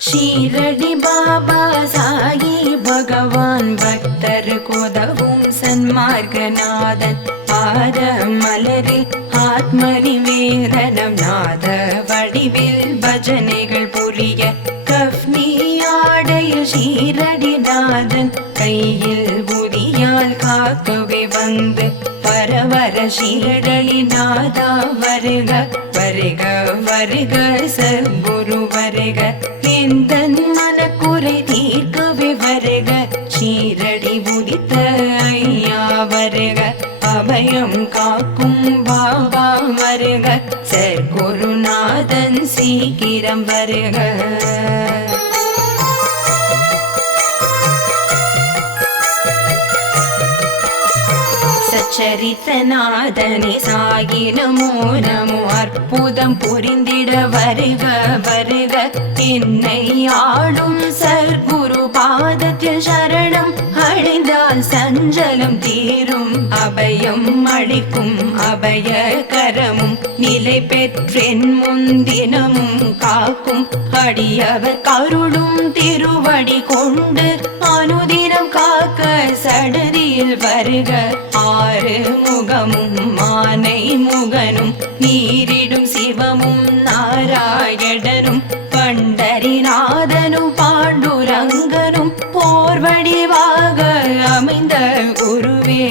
ஷீரடி பாபா சாயி பகவான் பக்தர் கோதவும் சன்மார்கநாதன் பாத மலரில் ஆத்மநிவேதனம் நாத வடிவில் பஜனைகள் புரிய கஃப்னி ஆடையில் ஷீரடிநாதன் கையில் புதியால் காக்கவே வந்து பரவர ஷீரடிநாதா வருக வருக வருக சத்குரு வருக எந்தன் மனக்குறை தீர்க்கவே வருக ஷீரடி உதித்த ஐயா வருக அபயம் காக்கும் பாபா வருக சத்குருநாதன் சீக்கிரம் வருக சச்சரித்தநாதனே சாயி நமோ நமோ அற்புதம் புரிந்திட வருக வருக என்னை ஆளும் சத்குரு பாதத்தில் சரணம் அடைந்தால் சஞ்சலம் தீரும் அபயம் அளிக்கும் அபய கரமும் நிலை பெற்றென் முன்தினமும் காக்கும் அடியவர் கருளும் திருவடி கொண்டு அனுதினம் காக்க சடதியில் வருக ஆறு முகமும் மானை முகனும் நீரிடும் சிவமும் நாராயணனும் பண்டரிநாதனும் பாண்டுரங்கனும் போர் வடிவாக அமைந்த குருவே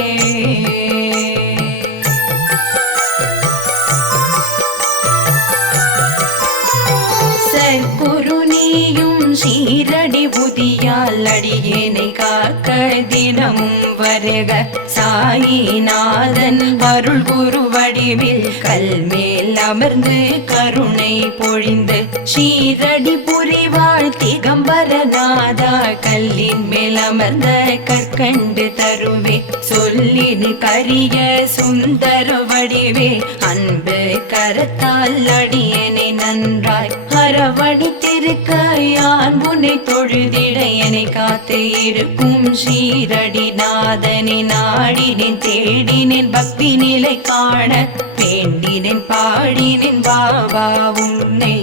சத்குரு நீயும் ஷீரடி புதியால் அடியேனை காக்க தினமும் வருக சாயிநாதன் அருள் குரு வடிவில் கல்மேல் அமர்ந்து கருணை பொழிந்து ஷீரடி புரிவாழ் திகம்பரநாதா கல்லின் மேல் அமர்ந்த கற்கண்டு தருவே சொல்லினு கரிய சுந்தர வடிவே அன்பு கரத்தால் அடியனை நன்றாய் அரவணைத்திருக்க யான் உன்னை தொழுதிட என்னை காத்து இருக்கும் ஷீரடிநாதனை நாடினேன் தேடினேன் பக்தி நிலை காண வேண்டினேன் பாடினேன் பாபா உன்னை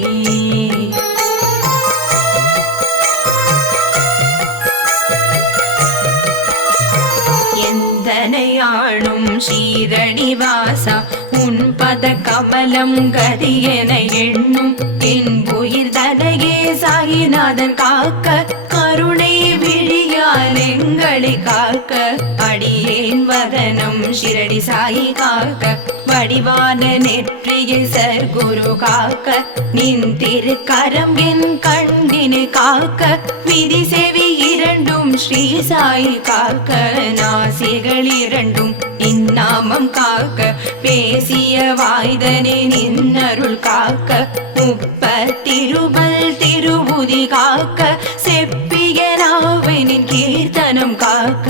எந்தனையாளும் ஷீரடி வாசா உன் பத கமலம் கதி என எண்ணும் என் உயிர் தனையே சாயிநாதன் காக்க கருணை விழியால் எங்களை காக்க அடியேன் வதனம் ஷிரடி சாயி காக்க வடிவான நெற்றியில் சர்க்குரு காக்க நின் திருக்கரம் என் கண்ணினு காக்க விதி செவி இரண்டும் ஸ்ரீ சாயி காக்க நாசிகள் இரண்டும் இந்நாமம் காக்க பேசிய வாய்தனே நின்னருள் காக்க முப்பத்திருபல் திருபுதி காக்க செப்பிய நாவினின் கீர்த்தனம் காக்க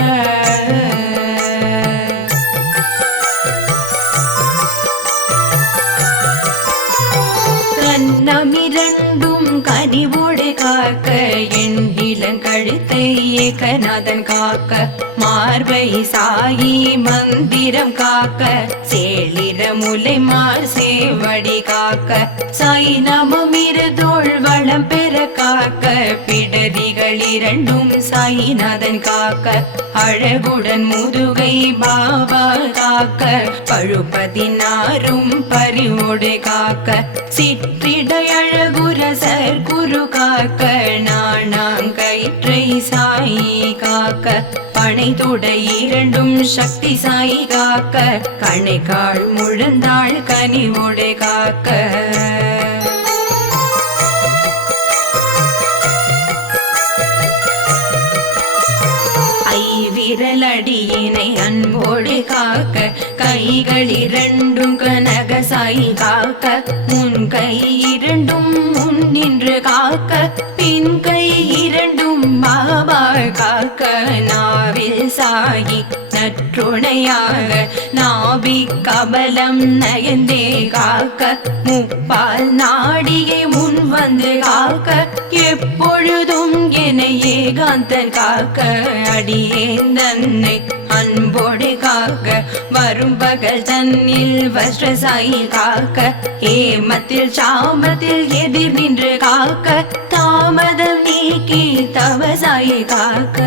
கண்ணமிரண்டும் கனிவோடு காக்க என் இளங்கழுத்தை ஏகநாதன் காக்க மார்பை சாயி மந்திரம் காக்க சேளிர முலை மார் சேவடி காக்க சாய் நமம் இருதோள் வளம் பெற காக்க பிடரிகள் இரண்டும் சாயிநாதன் காக்க அழகுடன் முதுகை பாபா காக்க பழுப்பதினாரும் பறிவோடு காக்க சிற்றிடை அழகுர சர்க்குரு காக்க நாணாங்கயிற்றை சாயி காக்க பனை துடை இரண்டும் சக்தி சாயி காக்க கணைக்கால் முழந்தாள் கனிவோடு காக்க விரலடியினை அன்போடு காக்க கைகள் இரண்டும் கனக சாயி காக்க முன் கை இரண்டும் முன் நின்று காக்க பின் கை இரண்டும் பாபா காக்க நாவில் சாயி நற்றுணையாக நாபி கபலம் நயந்தே காக்க முப்பால் நாடியை முன் வந்து காக்க எப்பொழுதும் என ஏகாந்தன் காக்க அடியேன் தன்னை அன்போடு காக்க வரும் பகல் தன்னில் வஸ்ரசாயி காக்க ஏமத்தில் சாமத்தில் எதிர் நின்று காக்க தாமதம் நீக்கி தவசாயி காக்க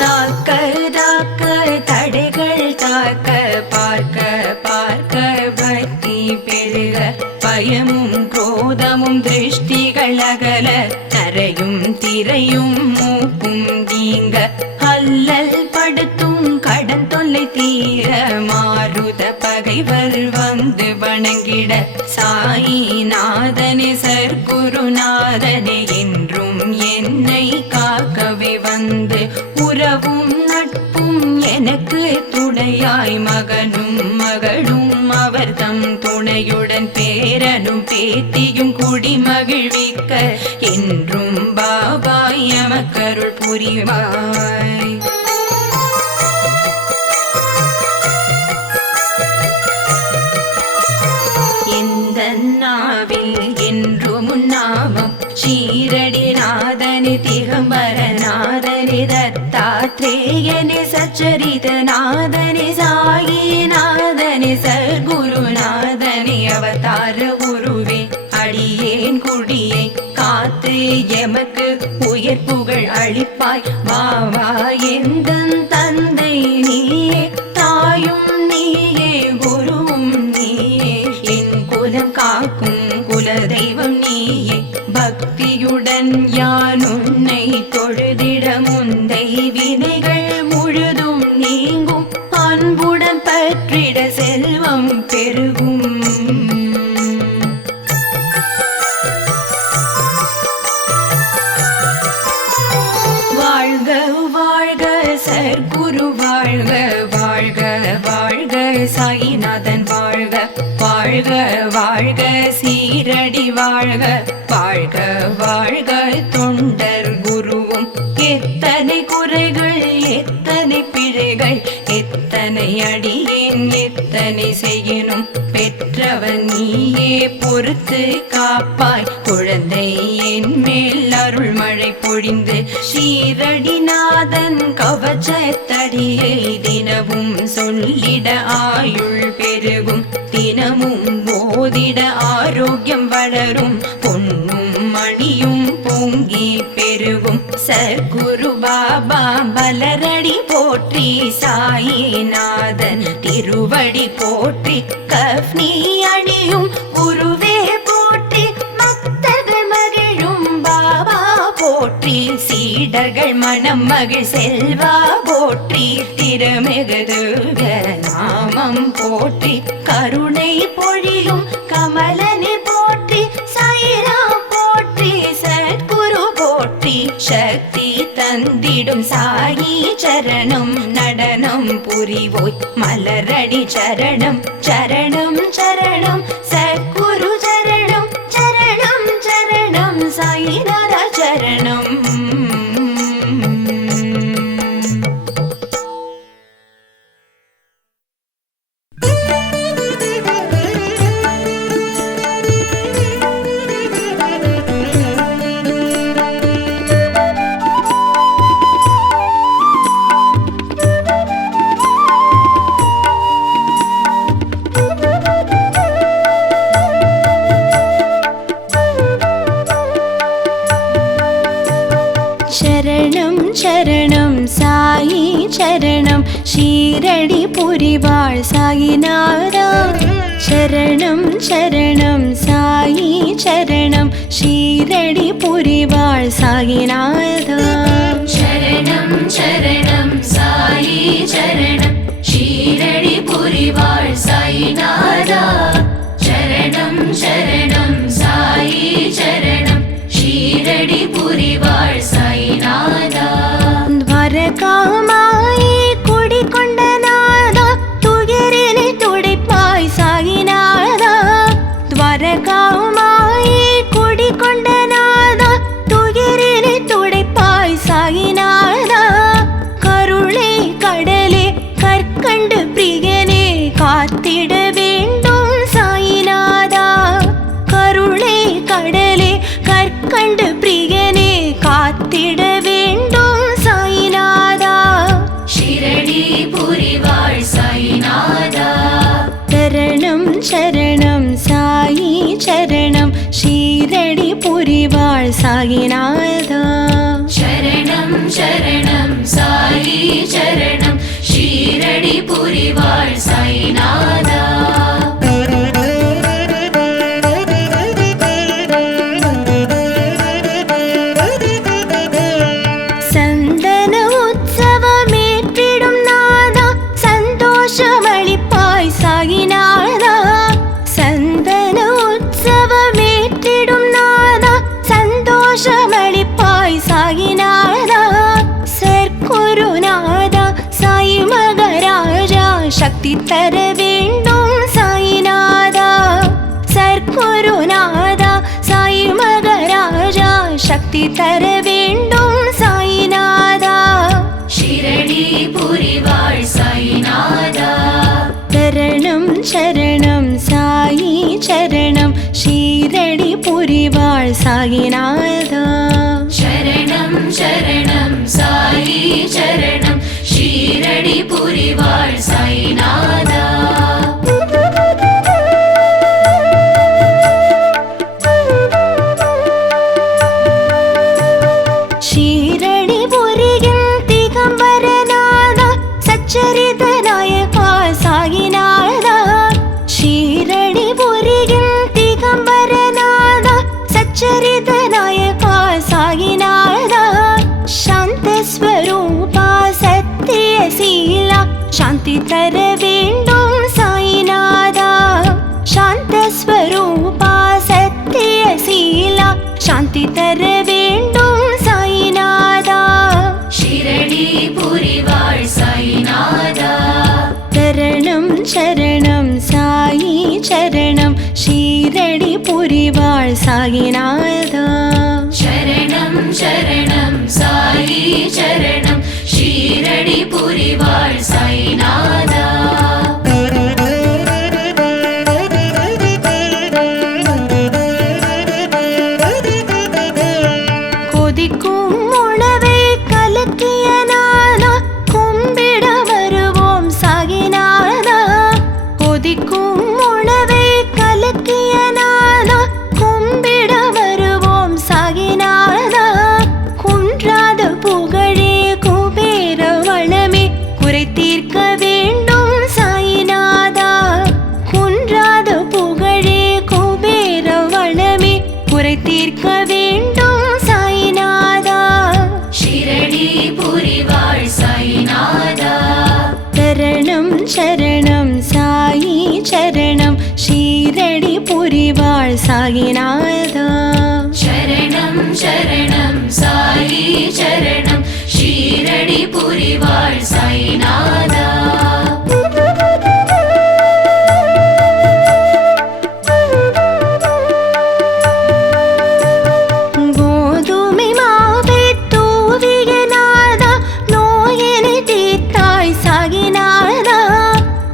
தாக்க தாக்க தடைகள் தாக்க பார்க்க பார்க்க பக்தி பெருக பயமும் குரோதமும் திருஷ்டிகள் அகல தரையும் திரையும் மூப்பும் நீங்க அல்லல் படுத்தும் கடன் தொல்லை தீர மாருத பகைவர் வந்து வணங்கிட சாயிநாதனே சர்க்குருநாதனே என்றும் என்னை காக்கவே வந்து உறவும் நட்பும் எனக்கு துணையாய் மகனும் மகளும் அவர் தம் துணையுடன் பேரனும் பேத்தியும் குடி மகிழ்விக்க என்றும் பாபாய் எமக்கருள் புரிவாய். எந்த நாவில் என்றும் நாமம் ஷீரடிநாதனே திகம்பரநாதனே தத்தாத்ரேயனே சச்சரிதநாதனே சாயிநாதனே சர்க்குருநாதனே அவதார உருவே அடியேன் குடியை காத்து எமக்கு உயர் புகழ் அளிப்பாய் வாவா எந்தன் தந்தை நீயே தாயும் நீயே குருவும் நீயே என் குலம் காக்கும் குலதெய்வம் நீயே பக்தியுடன் யான் உன்னை தொழுதிட முந்தை வினைகள் முழுதும் நீங்கும் அன்புடன் பற்றிட செல்வம் பெருகும். வாழ்க வாழ்க சர்க்குரு வாழ்க வாழ்க வாழ்க சாயிநாதன் வாழ்க வாழ்க வாழ்க சீரடி வாழ்க வாழ்க வாழ்க தொண்டர் குருவும் எத்தனை குறைகள் எத்தனை பிழைகள் எத்தனை அடியேன் எத்தனை செய்யணும் பெற்றவன் நீயே பொறுத்து காப்பாய் குழந்தை என் மேல் அருள் மழை பொழிந்து ஷீரடிநாதன் கவச்சத்தடியை தினமும் சொல்லிட ஆயுள் பெருகும் தினமும் போதிட ஆரோக்கியம் வளரும் பொன்னும் மணியும் பொங்கி பெருகும் சர்க்குரு பாபா பலரடி போற்றி சாயிநாதன் திருவடி போற்றி கஃப்னி அணியும் குருவே போற்றி பக்தர்கள் மகிழும் பாபா போற்றி சீடர்கள் மனம் மகிழ் செல்வா போற்றி திருமிகு நாமம் போற்றி கருணை பொழியும் கமலனை போற்றி சாயிராம் போற்றி சத்குரு போற்றி சக்தி தந்திடும் சாயி சரணம் நடனம் புரிவோய் மலரடி சரணம் சரணம் சரணம் சத்குரு சரணம் சரணம் சரணம் சாயிநாத சரணம். சரணம் சரணம் சாயி சரணம் ஷீரடி புரிவாள் சாயிநாதா சரணம் சரணம் சாயி சரணம் ஷீரடி புரிவாள் சாயிநாதா சரணம் சரணம் சாயி சரணம் ஷீரடி புரிவாள் சாயிநாதா சரணம் சரணம் சாயி சரணம் ஷீரடி புரிவாள் சாயிநாதா துவாரகாமாயே குடிகொண்ட நாதா துயரினை துடைப்பாய் சாயிநாதா துவாரகாமாயே குடிகொண்ட சரணம் சாயி சரணம் ஷீரடி புரிவாள் சாயிநாதா. சரணம் சரணம் சாயி சரணம் ஷீரடி புரிவாள் சாயிநாதா. சந்தன உற்சவமேற்றிடும் நாதா சந்தோஷமளிப்பாய் சாயிநாதா. சந்தன உற்சவமேற்றிடும் நாதா சந்தோஷமளிப்பாய் சாயிநாதா. சர்க்குருநாதா சாயி மகராஜா சக்தி தர வேண்டும் சாயிநாதா. சர்க்குருநாதா சாயி மகராஜா சக்தி தர வேண்டும் சாயிநாதா. ஷீரடி புரிவாள் சாயிநாதா. சரணம் சரணம் சாயி சரணம் ஷீரடி புரிவாள் சாயிநாதா. சரணம் சரணம் சாயி சரணம் ஷீரடி புரிவாள் சாயிநாதா. ஷீரடி புரியும் திகம்பரநாதா சச்சரித நாயகா சாயிநாதா. ஷீரடி புரியும் திகம்பரநாதா சச்சரித நாயகா சாயிநாதா. சாந்த ஸ்வரூபா சத்தியசீலா சாந்தி தர வேண்டும் சாயிநாதா. சாந்த ஸ்வரூபா சத்தியசீலா சாந்தி தர வேண்டும் சாயிநாதா. ஷீரடி புரிவாள் சாயிநாதா. சரணம் சரணம் சாயி சரணம் ஷீரடி புரிவாள் சாயிநாதா. சரணம் சரணம் சாயி சரணம் ஷீரடி புரிவாள் சாயிநாதா. கொதிக்கும் உணவை கலக்கிய நாதா கும்பிட வருவோம் சாயிநாதா. கொதிக்கும் உணவை கலக்கிய நாதா கும்பிட வருவோம் சாயிநாதா. குன்றாத புகழே குபேர வளமே குறை தீர்க்க வேண்டும் சாயிநாதா. குன்றாத புகழே குபேர வளமே குறை தீர்க்க வேண்டும் சாயிநாதா. ஷீரடி புரிவாள் சாயிநாதா. சரணம் சரணம் சாயி சரணம் ஷீரடி புரிவாள் சாயிநாதா. சரணம் சரணம் சாயி சரணம் ஷீரடி புரிவாள் சாயிநாதா. கோதுமை மாவை தூவிய நாதா நோயினை தீர்த்தாய் சாயிநாதா.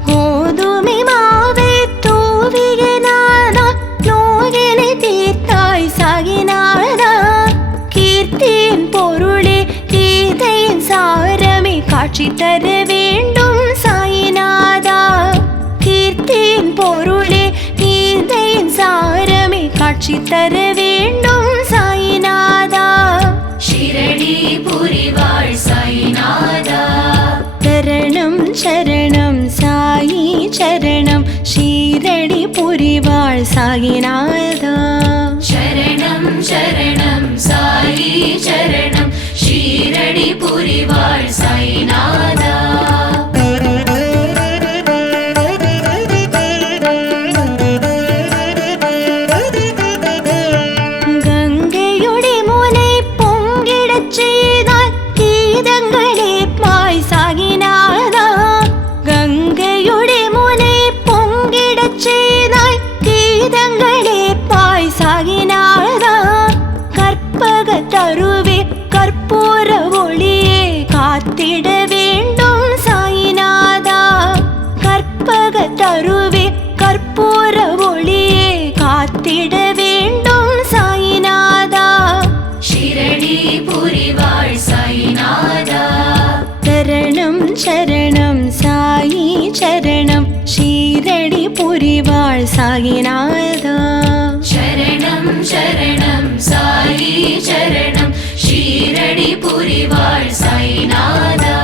கோதுமை மாவை தூவிய நாதா நோயினை தீர்த்தாய் சாயிநாதா. கீர்த்தியின் பொருளே கீதையின் சாரமே காட்சி தர வேண்டும் சாயிநாதா. கீர்த்தியின் பொருளே கீதையின் சாரமே காட்சி தர வேண்டும் சாயிநாதா. ஷீரடி புரிவாள் சாயிநாதா. சரணம் சரணம் சாயி சரணம் ஷீரடி புரிவாள் சாயிநாதா. சரணம் சரணம் சாயி சரணம் ஷீரடி புரிவாள் சாயிநாதா. கங்கையுடைய முனை பொங்கிடச் செய்தாய் கீதங்களே பாய் சாயிநாதா. கங்கையுடைய முனை பொங்கிடச் செய்தாய் கீதங்களே பாய் சாயிநாதா. கற்பக தருவே கற்பூர ஒளியே காத்திட வேண்டும் சாயிநாதா. கற்பக தருவே கற்பூர ஒளியே காத்திட வேண்டும் சாயிநாதா. ஷீரடி புரிவாள் சாயிநாதா. சரணம் சரணம் சாயி சரணம் ஷீரடி ஷீரடி புரிவாள் சாயிநாதா. சரணம் சரணம் சாயி சரணம் ஷீரடி புரிவாள் சாயிநாதா.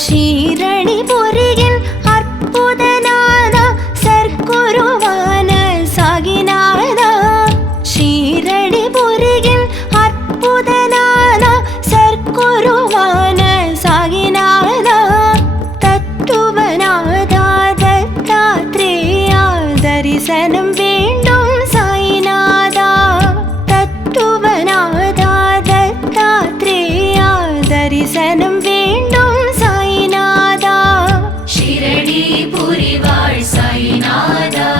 ஷீரடி புரியின் அற்புதநாதா சர்க்குருவான சாயிநாதா. ஷீரடி புரியின் அற்புதநாதா சர்க்குருவான சாயிநாதா. தத்துவநாதா தத்தாத்ரேயா தரிசனம் வேண்டும் சாயிநாதா. தத்துவநாதா தத்தாத்ரேயா தரிசனம் வேண்டும் சாயிநாதா. ஷீரடி புரிவாள் சாயிநாதா.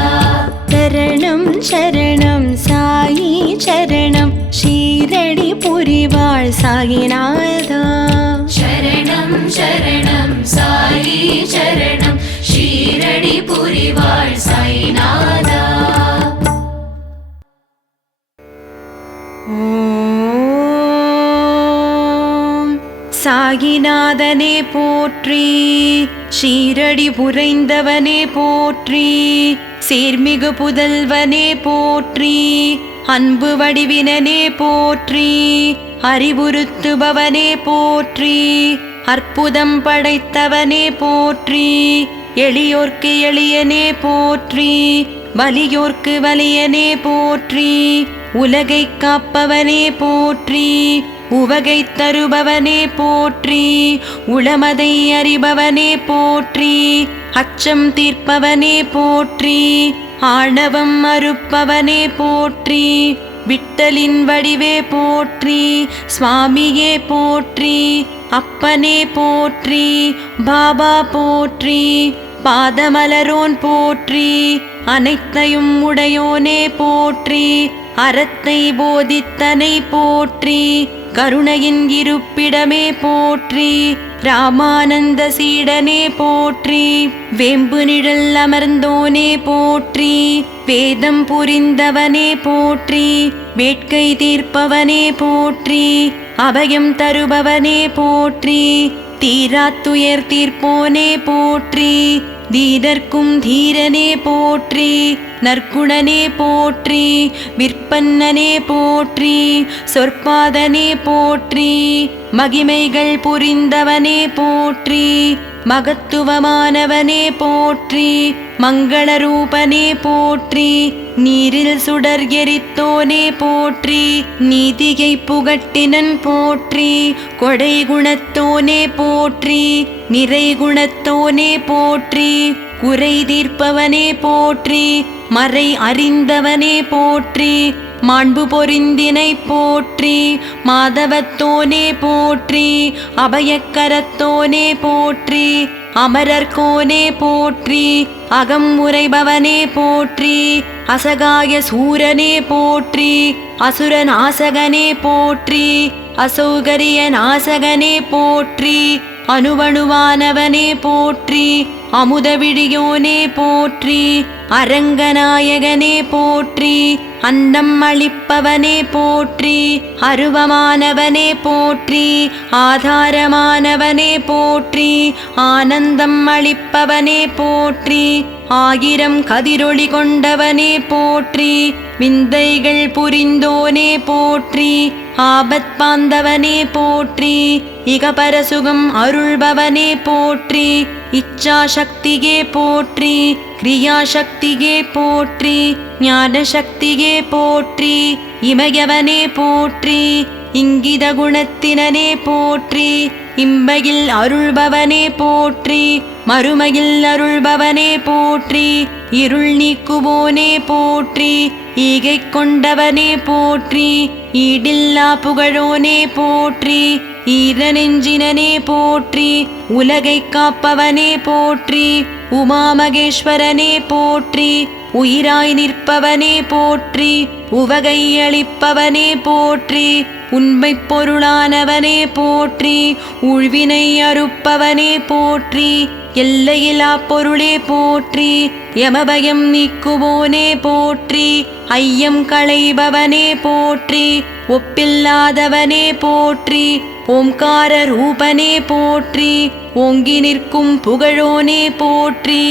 சரணம் சரணம் சாயி சரணம் ஷீரடி புரிவாள் சாயிநாதா. சரணம் சரணம் சாயி சரணம் ஷீரடி புரிவாள் சாயிநாதா. ஓம் சாயிநாதனே போற்றி, ஷீரடி புரைந்தவனே போற்றி, சீர்மிகு புதல்வனே போற்றி, அன்பு வடிவினனே போற்றி, அறிவுறுத்துபவனே போற்றி, அற்புதம் படைத்தவனே போற்றி, எளியோர்க்கு எளியனே போற்றி, வலியோர்க்கு வலியனே போற்றி, உலகை காப்பவனே போற்றி, உவகை தருபவனே போற்றி, உளமதை அறிபவனே போற்றி, அச்சம் தீர்ப்பவனே போற்றி, ஆணவம் அறுப்பவனே போற்றி, விட்டலின் வடிவே போற்றி, சுவாமியே போற்றி, அப்பனே போற்றி, பாபா போற்றி, பாதமலரோன் போற்றி, அனைத்தையும் உடையோனே போற்றி, அறத்தை போதித்தனை போற்றி, கருணையின் இருப்பிடமே போற்றி, ராமானந்த சீடனே போற்றி, வேம்பு நிழல் அமர்ந்தோனே போற்றி, வேதம் புரிந்தவனே போற்றி, வேட்கை தீர்ப்பவனே போற்றி, அபயம் தருபவனே போற்றி, தீராத்துயர் தீர்ப்போனே போற்றி, தீரர்க்கும் தீரனே போற்றி, நற்குணனே போற்றி, விற்பன்னனே போற்றி, சொற்பாதனே போற்றி, மகிமைகள் புரிந்தவனே போற்றி, மகத்துவமானவனே போற்றி, மங்களரூபனே போற்றி, நீரில் சுடர் எரித்தோனே போற்றி, நீதியை புகட்டினன் போற்றி, கொடை குணத்தோனே போற்றி, நிறை குணத்தோனே போற்றி, குறை தீர்ப்பவனே போற்றி, மறை அறிந்தவனே போற்றி, மாண்பு பொருந்தினை போற்றி, மாதவத்தோனே போற்றி, அபயக்கரத்தோனே போற்றி, அமரர்கோனே போற்றி, அகம் உரைபவனே போற்றி, அசகாய சூரனே போற்றி, அசுரநாசகனே போற்றி, அசௌகரிய நாசகனே போற்றி, அணுவணுவானவனே போற்றி, அமுதவிழியோனே போற்றி, அரங்கநாயகனே போற்றி, அன்னம் அளிப்பவனே போற்றி, அருவமானவனே போற்றி, ஆதாரமானவனே போற்றி, ஆனந்தம் அளிப்பவனே போற்றி, ஆயிரம் கதிரொளி கொண்டவனே போற்றி, விந்தைகள் புரிந்தோனே போற்றி, ஆபத் பாந்தவனே போற்றி, இகபரசுகம் அருள்பவனே போற்றி, இச்சா சக்தியே போற்றி, கிரியா சக்தியே போற்றி, ஞான சக்தியே போற்றி, இமயவனே போற்றி, இங்கித குணத்தினனே போற்றி, இம்பையில் அருள்பவனே போற்றி, மறுமையில் அருள்பவனே போற்றி, இருள் நீக்குவோனே போற்றி, ஈகை கொண்டவனே போற்றி, ஈடில்லா புகழோனே போற்றி, ஈரநெஞ்சினனே போற்றி, உலகை காப்பவனே போற்றி, உமாமகேஸ்வரனே போற்றி, உயிராய் நிற்பவனே போற்றி, உவகை அளிப்பவனே போற்றி, உண்மைப் பொருளானவனே போற்றி, உழ்வினை அறுப்பவனே போற்றி, எல்லையிலா பொருளே போற்றி, யமபயம் நீக்குவோனே போற்றி, ஐயம் களைபவனே போற்றி, ஒப்பில்லாதவனே போற்றி. ஓம்கார ரூபனே போற்றி. ஓங்கி நிற்கும் புகழோனே போற்றி.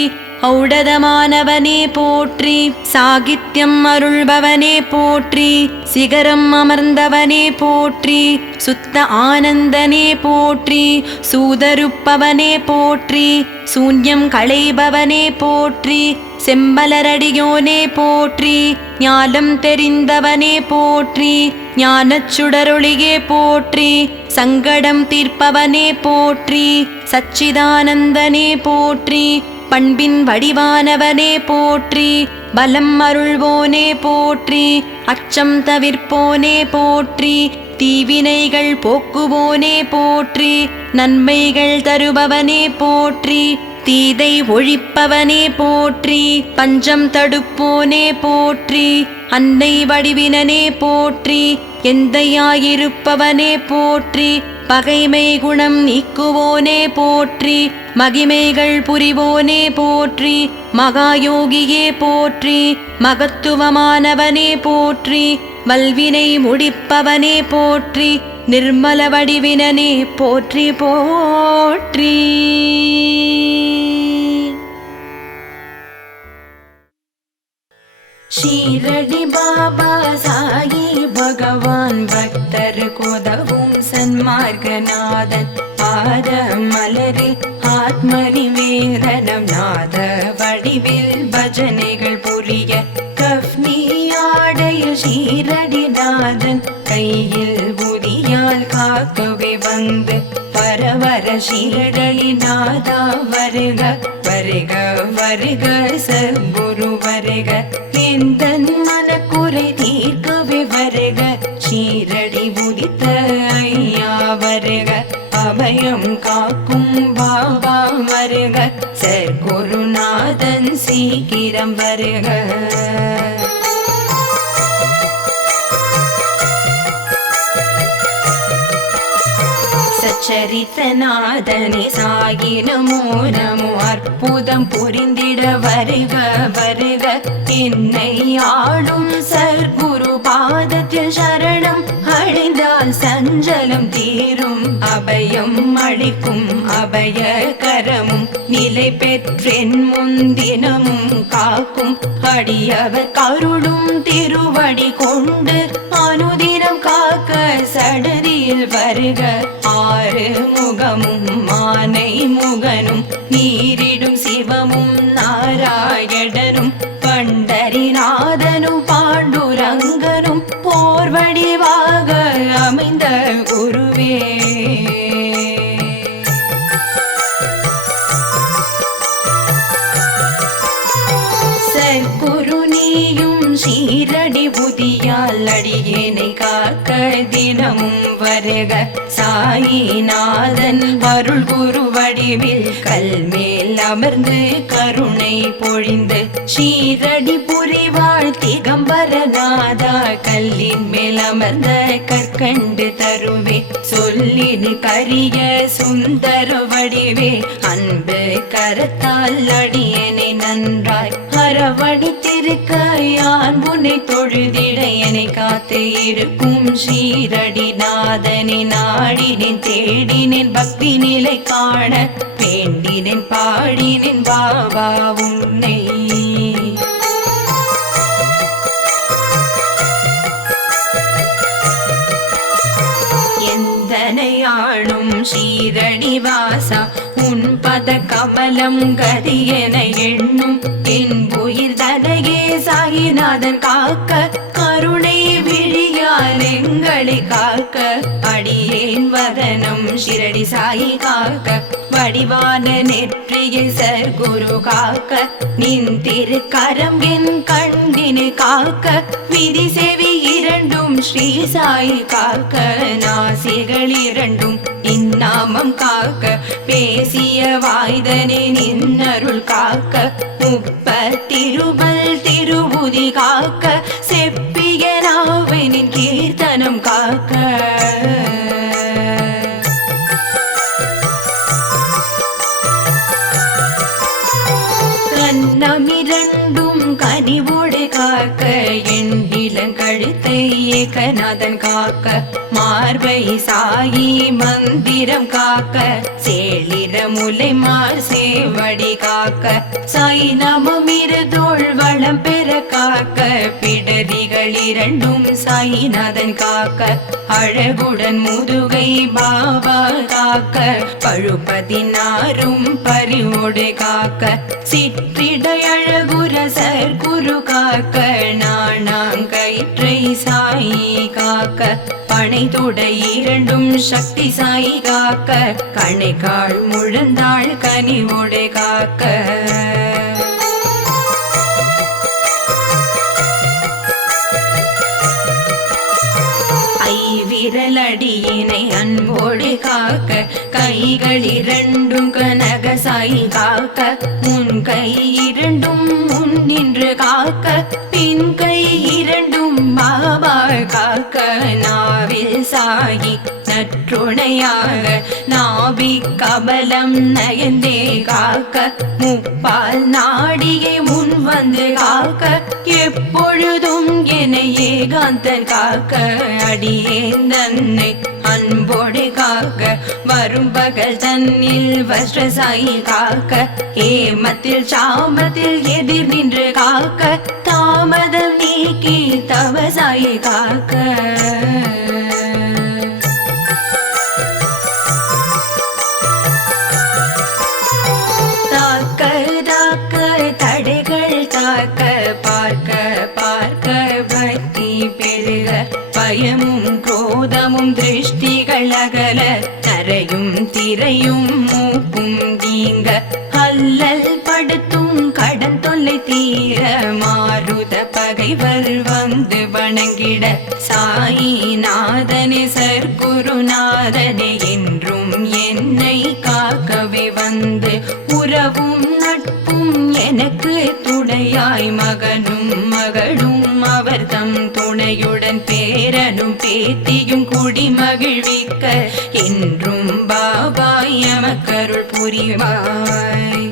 ஔடதமானவனே போற்றி. சாகித்யம் அருள்பவனே போற்றி. சிகரம் அமர்ந்தவனே போற்றி. சுத்த ஆனந்தனே போற்றி. சூதருப்பவனே போற்றி. சூன்யம் களைபவனே போற்றி. செம்பலரடியோனே போற்றி. ஞானம் தெரிந்தவனே போற்றி. ஞானச் சுடரொளியே போற்றி. சங்கடம் தீர்ப்பவனே போற்றி. சச்சிதானந்தனே போற்றி. பண்பின் வடிவானவனே போற்றி. பலம் அருள்வோனே போற்றி. அச்சம் தவிர்ப்போனே போற்றி. தீவினைகள் போக்குவோனே போற்றி. நன்மைகள் தருபவனே போற்றி. தீதை ஒழிப்பவனே போற்றி. பஞ்சம் தடுப்போனே போற்றி. அன்னை வடிவினனே போற்றி. எந்தையாயிருப்பவனே போற்றி. பகைமை குணம் நீக்குவோனே போற்றி. மகிமைகள் புரிவோனே போற்றி. மகாயோகியே போற்றி. மகத்துவமானவனே போற்றி. வல்வினை முடிப்பவனே போற்றி. நிர்மல வடிவினனே போற்றி போற்றி. ஷீரடி பாபா சாயி பகவான் பக்தருக்குதவும் சன்மார்கநாதன் பாத மலரில் ஆத்ம நிவேதனம் நாத வடிவில் பஜனைகள் புரிய கஃப்னி ஆடையில் ஷீரடிநாதன் கையில் புதியால் காக்கவே வந்து பரவர ஷீரடிநாதா வருக வருக வருக சத்குரு வருக எந்தன் மனக்குறை தீர்க்கவே வருக ஷீரடி உதித்த ஐயா வருக அபயம் காக்கும் பாபா வருக சத்குருநாதன் சீக்கிரம் வருக. சச்சரித்தநாதனே சாயி நமோ நமோ அற்புதம் புரிந்திட வருக வருக என்னை ஆளும் சர்க்குரு பாதத்தில் சரணம் அடைந்தால் சஞ்சலம் தீரும் அபயம் அளிக்கும் அபய கரமும் நிலை பெற்றென் முன்தினமும் காக்கும் அடியவர் கருளும் திருவடி கொண்டு அனுதினம் காக்க சடதியில் வருக ஆறு முகமும் மானை முகனும் நீரிடும் சிவமும் நாராயணனும் பண்டரிநாதனும் பாண்டுரங்கனும் போர் வடிவாக அமைந்த குருவே. சற்குரு நீயும் ஷீரடி புதியால் அடியேனை காக்க தினமும் வருக சாயிநாதன் அருள் குரு வடிவில் கல்மேல் அமர்ந்து கருணை பொழிந்து ஷீரடி புரிவாழ் திகம்பரநாதா கல்லின் மேல் அமர்ந்த கற்கண்டு தருவே சொல்லின் கரிய சுந்தர வடிவே அன்பு கரத்தால் அடியனை நன்றாய் அரவணைத்திருக்க யான் உன்னை தொழுதிட என்னை காத்து இருக்கும் ஷீரடிநாதனை நாடினேன் தேடினேன் பக்தி நிலை காண வேண்டினேன் பாடினேன் பாபா உன்னை. எந்தனையாளும் ஷீரடி வாசா உன் பத கமலம் கதியென எண்ணும் என் உயிர் தனையே சாயிநாதன் காக்க கருணை விழியால் எங்களை காக்க அடியேன் வதனம் ஷிரடி சாயி காக்க வடிவான நெற்றியை சர்க்குரு காக்க நின் திருக்கரம் என் கண்ணினை காக்க விதி செவி இரண்டும் ஸ்ரீ சாயி காக்க நாசிகள் இரண்டும் இந்நாமம் காக்க பேசிய வாய்தனே நின்னருள் காக்க முப்பத்திருமல் திருபுதி காக்க செப்பிய நாவினின் கீர்த்தனம் காக்க கன்னமிரண்டும் கனிவோடு காக்க என் இளங்கழுத்தை ஏகநாதன் காக்க சாயி மந்திரம் காக்க சேளிர முலைமார் சேவடி காக்க சாய் நமம் இருதோள் வளம் பெற காக்க பிடரிகள் இரண்டும் சாயிநாதன் காக்க அழகுடன் முதுகை பாபா காக்க பழுப்பதினாரும் பரிவோடு காக்க சிற்றிடை அழகுர சர்க்குரு காக்க நாணாங்கயிற்றை சாயி காக்க பனை தொடை இரண்டும் சக்தி சாயி காக்க கணைக்கால் முழந்தாள் கனிவோடு காக்க விரலடியினை அன்போடு காக்க கைகள் இரண்டும் கனக சாயி காக்க முன் கை இரண்டும் முன் நின்று காக்க பின் கை இரண்டும் பாபா காக்க நாவில் சாயி நற்றுணையாக நாபி கபலம் நயந்தே காக்க முப்பால் நாடியை முன் வந்து காக்க எப்பொழுதும் என ஏகாந்தன் காக்க அடியேந்தன்னை அன்போடு காக்க வரும் பகல் தன்னில் வஸ்ரசாயி காக்க ஏமத்தில் சாமத்தில் எதிர் நின்று காக்க தாமதம் நீக்கி தவசாயி காக்க தடைகள் தாக்க பார்க்க பார்க்க பக்தி பெருக பயமும் குரோதமும் திருஷ்டிகள் அகல தரையும் திரையும் மூக்கும் நீங்க அல்லல் படுத்தும் கடன் தொல்லை தீர மாருத பகைவர் வந்து வணங்கிட சாயிநாதனே சர்க்குருநாதனே என்றும் என்னை காக்கவே வந்து உறவும் நட்பும் எனக்கு துணையாய் மகனும் மகளும் அவர் தம் துணையுடன் பேரனும் பேத்தியும் குடி மகிழ்விக்க என்றும் பாபாய் எமக்கருள் புரிவாய்.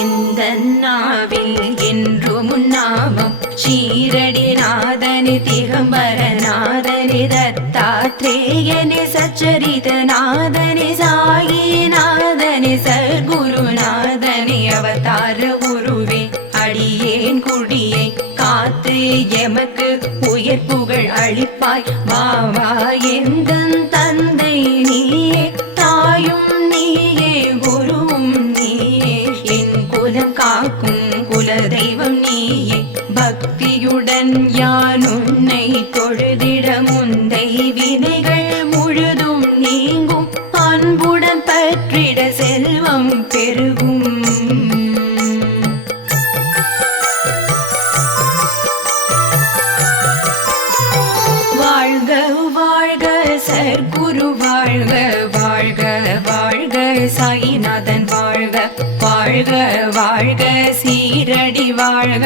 இந்த நாவில் என்றும் நாமம் ஷீரடி நாதனி திகம்பர நாதனி தத்தாத்ரேயனி சச்சரித நாதனி சாயி நாதனி சர்க்குருநாதனி அவதார குருவே அடியேன் குடியை காத்து எமக்கு உயர் புகழ் அளிப்பாய் பாவா எந்தன் தந்தை நீயே தாயும் நீயே குருவும் நீயே என் குலம் காக்கும் குலதெய்வம் நீயே பக்தியுடன் யான் உன்னை தொழுதிட முந்தை வினைகள் முழுதும் நீங்கும் அன்புடன் பற்றிட செல்வம் பெருகும். வாழ்க வாழ்க சர்க்குரு வாழ்க வாழ்க வாழ்க சாயிநாதன் வாழ்க வாழ்க வாழ்க சீரடி வாழ்க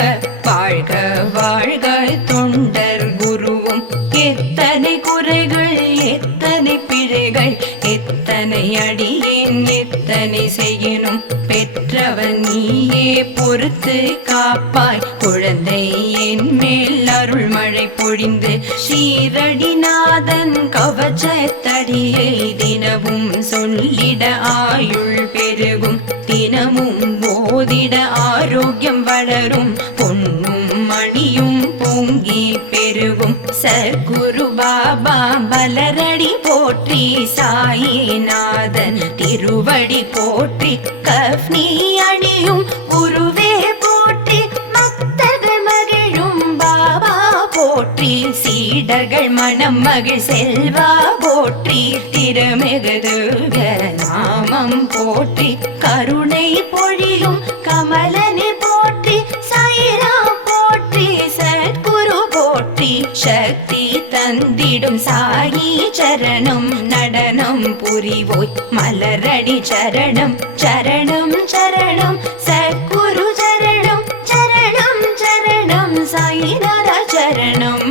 வாழ்க வாழ்க தொண்டர் குருவும் எத்தனை குறைகள் எத்தனை பிழைகள் எத்தனை அடியேன் எத்தனை செய்யணும் பெற்றவன் நீயே பொறுத்து காப்பாய் குழந்தை என் மேல் அருள் மழை பொழிந்து ஷீரடிநாதன் கவச்சத்தடியை தினமும் சொல்லிட ஆயுள் பெருகும் தினமும் போதிட ஆரோக்கியம் வளரும் பொன்னும் மணியும் பொங்கி பெருகும் சர்க்குரு பாபா பலரடி போற்றி சாயிநாதன் திருவடி போற்றி கஃப்னி அணியும் குருவே போற்றி பக்தர்கள் மகிழும் பாபா போற்றி சீடர்கள் மனம் மகிழ் செல்வா போற்றி திருமிகுதுக நாமம் போற்றி கருணை பொழியும் கமலனை போற்றி சாயிராம் போற்றி சத்குரு போற்றி சக்தி தந்திடும் சாயி சரணம் நடனம் புரிவோய் மலரடி சரணம் சரணம் சரணம் சத்குரு சரணம் சரணம் சரணம் சாயிநாத சரணம்.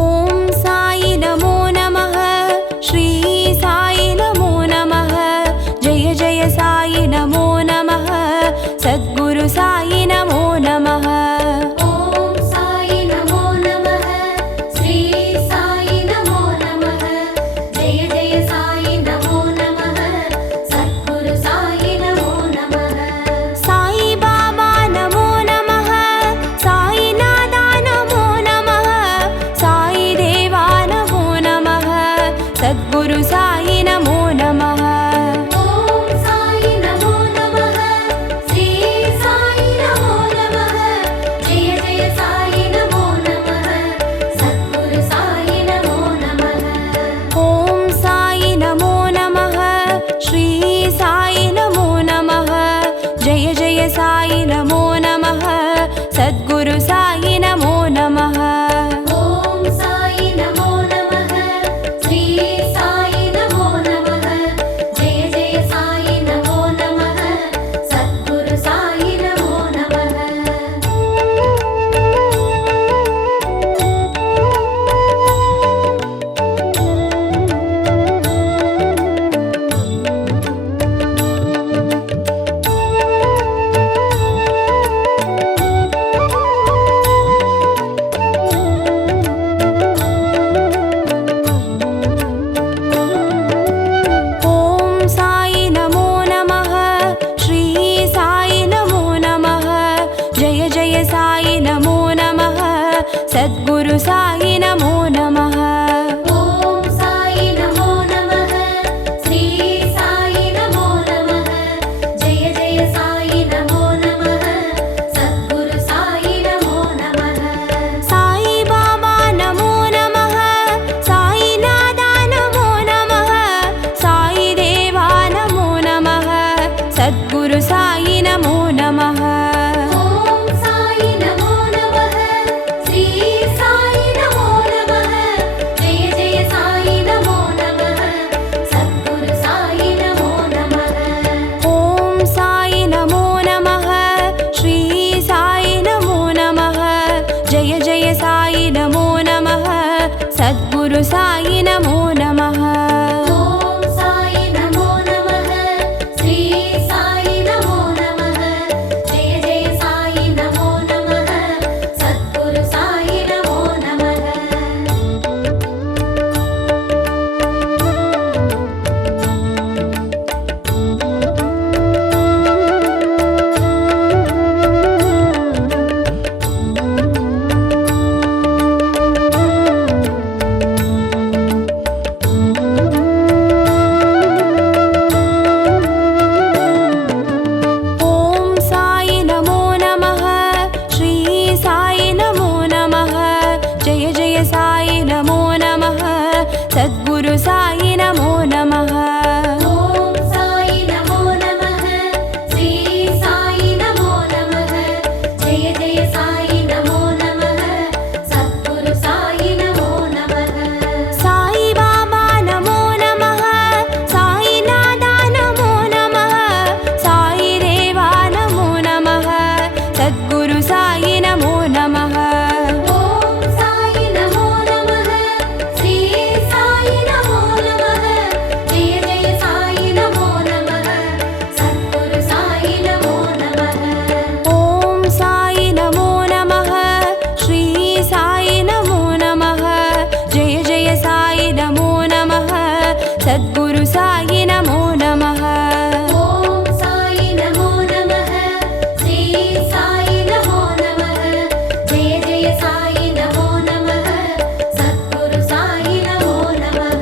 ஓம் சாயி நமோ நமः. ஸ்ரீ सद्गुरु साई नमो नमः। ॐ साई नमो नमः, श्री साई नमो नमः, जय जय साई नमो नमः, सद्गुरु साई नमो नमः। ॐ साई नमो नमः, श्री साई नमो नमः, जय जय साई नमो नमः, सद्गुरु साई नमो नमः। ॐ साई नमो नमः, श्री साई नमो नमः, जय जय साई नमो नमः, सद्गुरु साई नमो नमः। ॐ साई नमो नमः, श्री साई नमो नमः, जय जय साई नमो नमः, सद्गुरु साई नमो नमः। ॐ साई नमो नमः, श्री साई नमो नमः, जय जय साई नमो नमः, सद्गुरु साई नमो नमः। साई बाबा नमो नमः, साई नादा नमो नमः, साई देवा नमो नमः, सद्गुरु साई नमो नमः। ॐ साई नमो नमः, श्री साई नमो नमः, जय जय साई नमो नमः, सद्गुरु साई नमो नमः। ॐ साई नमो नमः, श्री साई नमो नमः, जय जय साई नमो नमः, सद्गुरु साई नमो नमः। ॐ साई नमो नमः, श्री साई नमो नमः, जय जय साई नमो नमः, सद्गुरु साई नमो नमः। ॐ साई नमो नमः, श्री साई नमो नमः, जय जय साई नमो नमः, सद्गुरु साई नमो नमः। ॐ साई नमो नमः, श्री साई नमो नमः, जय जय साई नमो नमः, सद्गुरु साई नमो नमः। साई बाबा नमो नमः, साई नादा नमो नमः, साई देवा नमो नमः, सद्गुरु साई नमो नमः। ॐ साई नमो नमः, श्री साई नमो नमः, जय जय साई नमो नमः, सद्गुरु साई नमो नमः। ॐ साई नमो नमः, श्री साई नमो नमः, जय जय साई नमो नमः, सद्गुरु साई नमो नमः। ॐ साई नमो नमः, श्री साई नमो नमः, जय जय साई नमो नमः, सद्गुरु साई नमो नमः।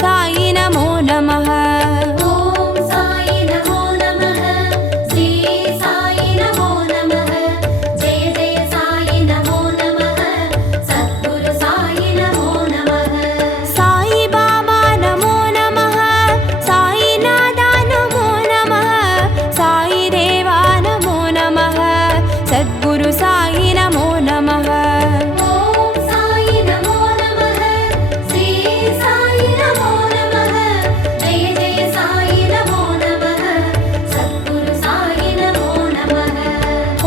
साई नमो नमः। ॐ साई नमो नमः, श्री साई नमो नमः, जय जय साई नमो नमः, सद्गुरु साई नमो नमः। साई बाबा नमो नमः, साई नादा नमो नमः, साई देवा नमो नमः, सद्गुरु साई नमो नमः। ॐ साई नमो नमः, श्री साई नमो नमः, जय जय साई नमो नमः, सद्गुरु साई नमो नमः।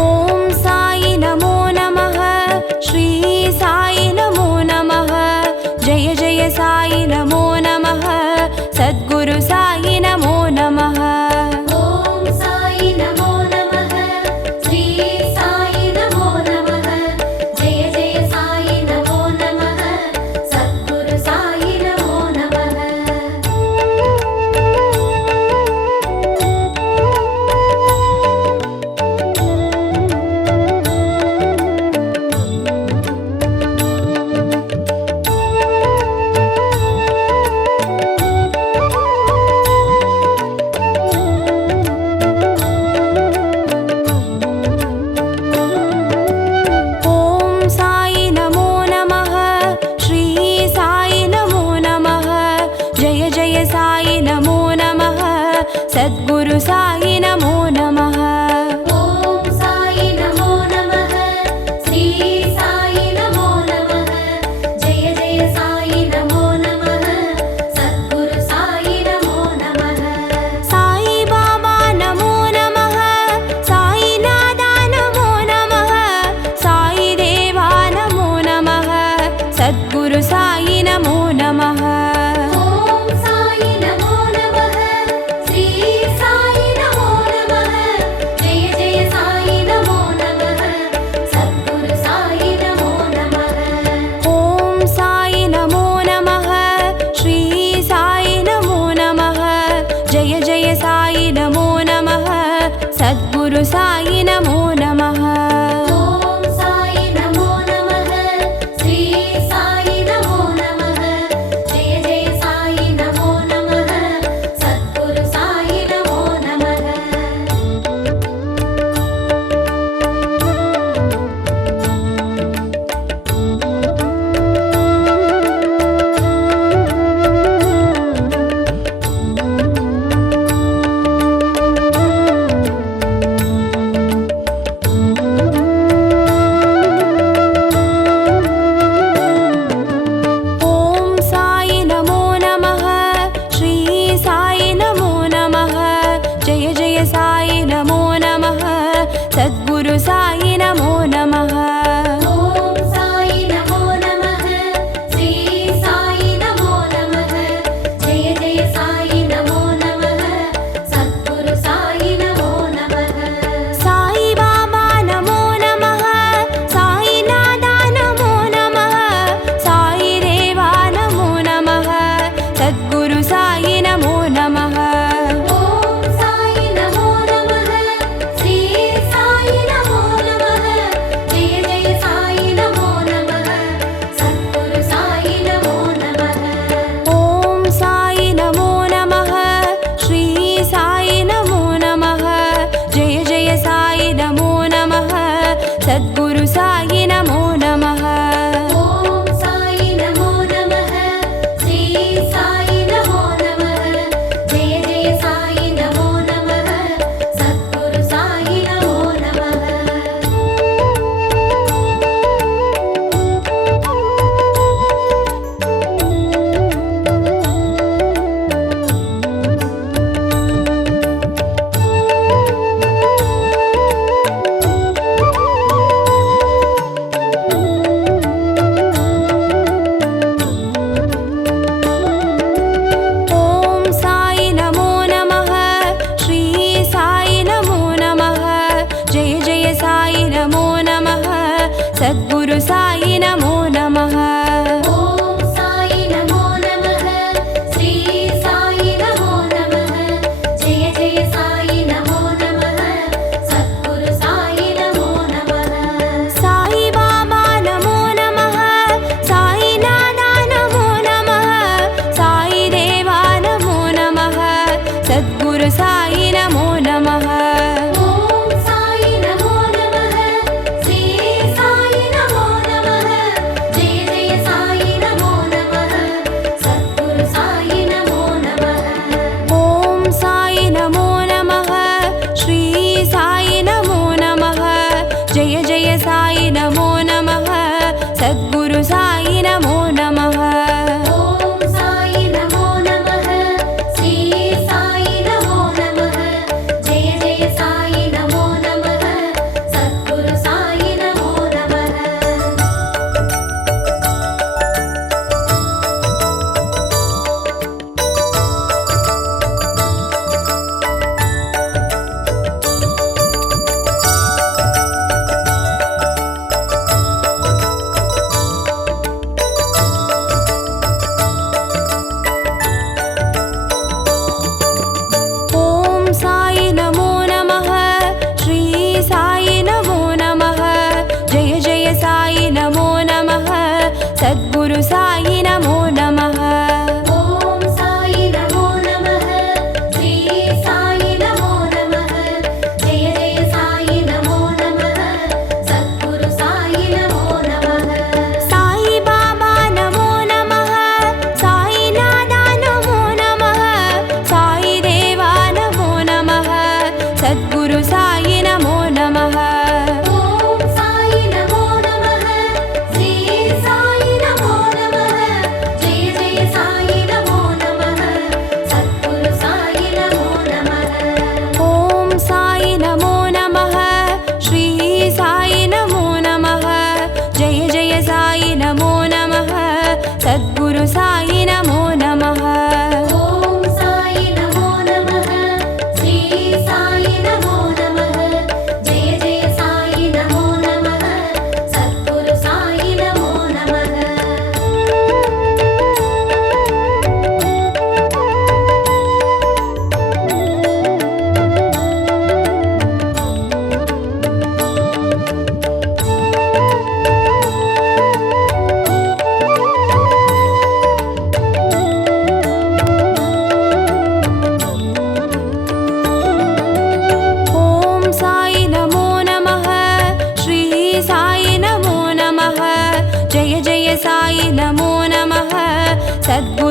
ॐ साई नमो नमः, श्री साई नमो नमः, जय जय साई नमो नमः, सद्गुरु साई नमो नमः। ॐ साई नमो नमः, श्री साई नमो नमः, जय जय साई नमो नमः, सद्गुरु साई नमो नमः। ॐ साई नमो नमः, श्री साई नमो नमः, जय जय साई नमो नमः, सद्गुरु साई नमो नमः। ॐ साई नमो नमः, श्री साई नमो नमः, जय जय साई नमो नमः, सद्गुरु साई नमो नमः। साई बाबा नमो नमः, साई नादा नमो नमः, साई देवा नमो नमः, सद्गुरु साई नमो नमः। ॐ साई नमो नमः, श्री साई नमो नमः, जय जय साई नमो नमः, सद्गुरु साई नमो नमः। ॐ साई नमो नमः, श्री साई नमो नमः, जय जय साई नमो नमः, सद्गुरु साई नमो नमः। ॐ साई नमो नमः, श्री साई नमो नमः, जय जय साई नमो नमः, सद्गुरु साई नमो नमः। ॐ साई नमो नमः, श्री साई नमो नमः, जय जय साई नमो नमः, सद्गुरु साई नमो नमः। ॐ साई नमो नमः, श्री साई नमो नमः, जय जय साई नमो नमः, सद्गुरु साई नमो नमः। साई बाबा नमो नमः, साई नादा नमो नमः, साई देवा नमो नमः, सद्गुरु साई नमो नमः। ॐ साई नमो नमः, श्री साई नमो नमः, जय जय साई नमो नमः, सद्गुरु साई नमो नमः। ॐ साई नमो नमः, श्री साई नमो नमः, जय जय साई नमो नमः, सद्गुरु साई नमो नमः। ॐ साई नमो नमः, श्री साई नमो नमः, जय जय साई नमो नमः, सद्गुरु साई नमो नमः। ॐ साई नमो नमः, श्री साई नमो नमः, जय जय साई नमो नमः, सद्गुरु साई नमो नमः। ॐ साई नमो नमः, श्री साई नमो नमः, जय जय साई नमो नमः, सद्गुरु साई नमो नमः। साई बाबा नमो नमः, साई नादा नमो नमः, साई सद्गुरु साई नमो नमः। ॐ साई नमो नमः श्री साई नमो नमः जय जय साई नमो नमः सद्गुरु साई नमो नमः। साई बाबा नमो नमः साई नादा नमो नमः साई देवा नमो नमः सद्गुरु साई नमो नमः। ॐ साई नमो नमः श्री साई नमो नमः जय जय साई नमो नमः सद्गुरु साई नमो नमः। ॐ साई नमो नमः श्री साई नमो नमः जय जय साई नमो नमः सद्गुरु साई नमो नमः। ॐ साई नमो नमः श्री साई नमो नमः जय जय साई नमो नमः सद्गुरु साई नमो नमः। ॐ साई नमो नमः श्री साई नमो नमः जय जय साई नमो नमः सद्गुरु